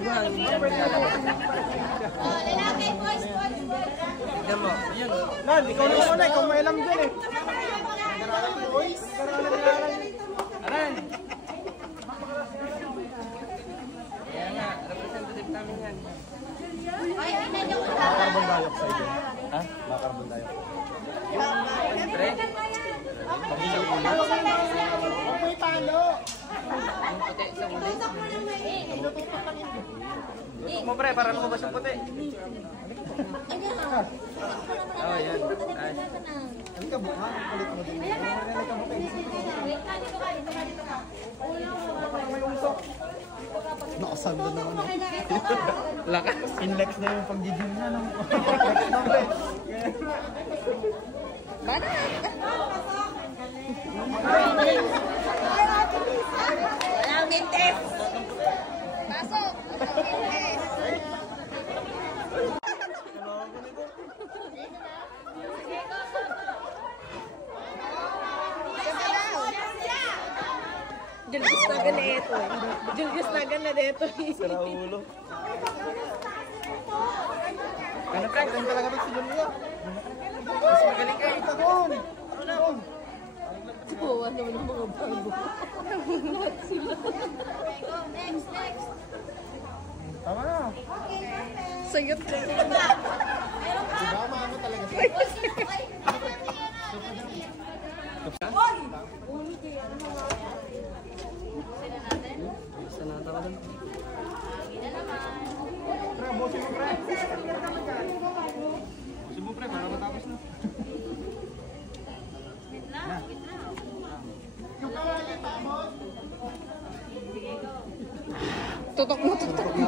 buhangin. Lalaki, boys. Tignan mo. Ayan. Nan, ikaw na muna. Ikaw may alam dyan eh. Aran! Kaya nga, representative namin yan. Ay, tingnan niyo kung Carbon dioxide yun. Ha? Mga carbon dioxide. Pre? Huwag may talo! Yung puti sa uli. Tutok mo pre, para lumabas yung puti. Oh, yan. Ay. Ano ka buka? Kulit mo din. May usok. Nakasando na ano. Lakas. Inlex na yung pag-gigim niya. Inlex na pre. walang mintes. Pasok. Julius na gana ito. Julius na gana dito. Sira ulo. Ano ka? Galing talaga ito si Julia. Mas magaling ka eh. Doon! Doon! Oo, ano ng mga bago. Next. Tama na. Sayot ka. Diba maano talaga siya? Sanata ka lang. Pre, bosin mo pre. Bosin mo pre, para matapos na. Tutok mo, tutok mo.